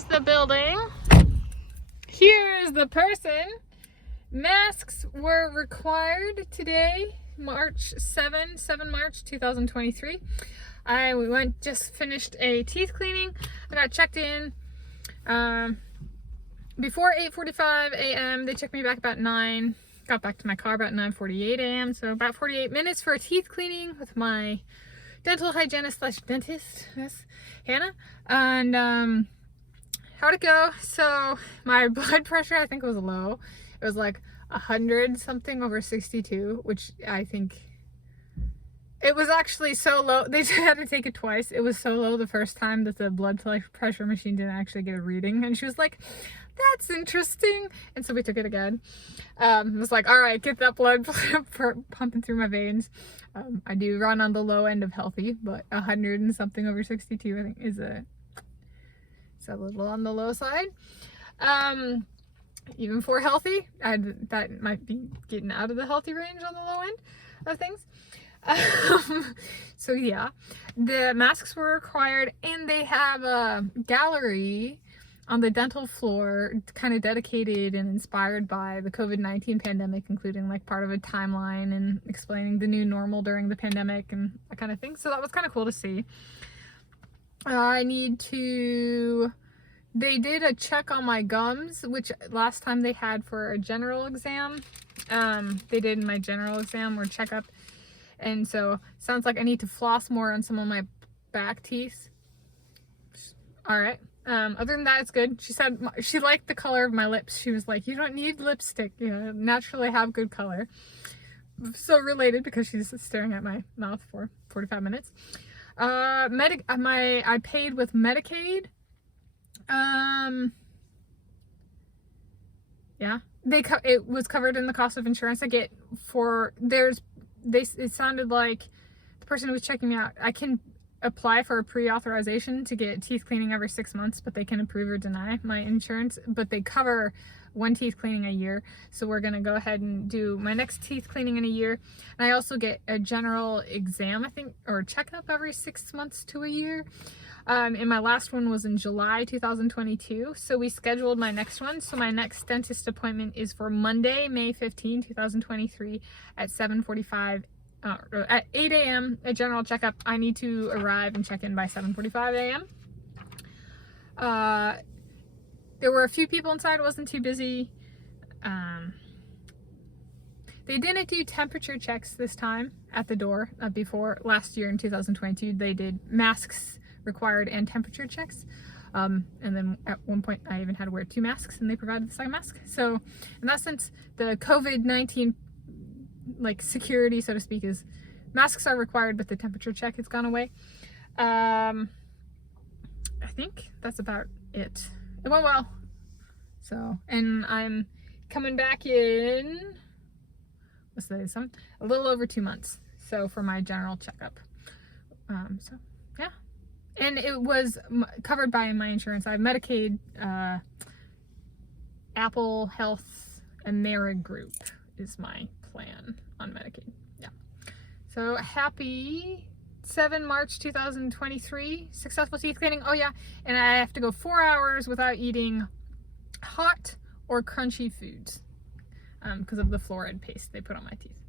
Here's the building. Here's the person. Masks were required today, March 7 March 2023. We just finished a teeth cleaning. I got checked in before 8:45 a.m. They checked me back about 9. Got back to my car about 9:48 a.m. So about 48 minutes for a teeth cleaning with my dental hygienist / dentist, yes, Hannah. And how'd it go? So my blood pressure, I think, was low. It was like 100 something over 62, which I think it was actually so low. They had to take it twice. It was so low the first time that the blood pressure machine didn't actually get a reading. And she was like, that's interesting. And so we took it again. It was like, all right, get that blood pumping through my veins. I do run on the low end of healthy, but 100 and something over 62, I think, is a little on the low side. Even for healthy, that might be getting out of the healthy range on the low end of things. So yeah, the masks were required, and they have a gallery on the dental floor kind of dedicated and inspired by the COVID-19 pandemic, including like part of a timeline and explaining the new normal during the pandemic and that kind of thing. So that was kind of cool to see. They did a check on my gums, which last time they had for a general exam. They did my general exam or checkup. And so sounds like I need to floss more on some of my back teeth. All right. Other than that, it's good. She said she liked the color of my lips. She was like, you don't need lipstick. You know, naturally have good color. So related, because she's staring at my mouth for 45 minutes. I paid with Medicaid. Yeah, it was covered in the cost of insurance I get for, it sounded like the person who was checking me out, I can apply for a pre-authorization to get teeth cleaning every 6 months, but they can approve or deny my insurance, but they cover one teeth cleaning a year. So we're going to go ahead and do my next teeth cleaning in a year. And I also get a general exam, I think, or checkup every 6 months to a year. And my last one was in July 2022. So we scheduled my next one. So my next dentist appointment is for Monday, May 15, 2023 at 7:45 at 8 a.m. a general checkup. I need to arrive and check in by 7:45 a.m. There were a few people inside. It wasn't too busy. They didn't do temperature checks this time at the door. Before last year in 2022, they did masks required and temperature checks. And then at one point I even had to wear 2 masks, and they provided the second mask. So in that sense, the COVID-19 like security, so to speak, is masks are required, but the temperature check has gone away. I think that's about it. It went well. So, and I'm coming back in, what's the date? A little over 2 months. So for my general checkup. So yeah. And it was covered by my insurance. I have Medicaid, Apple Health, Amerigroup is my plan on Medicaid. Yeah. So happy 7 March 2023. Successful teeth cleaning. Oh yeah. And I have to go 4 hours without eating hot or crunchy foods because of the fluoride paste they put on my teeth.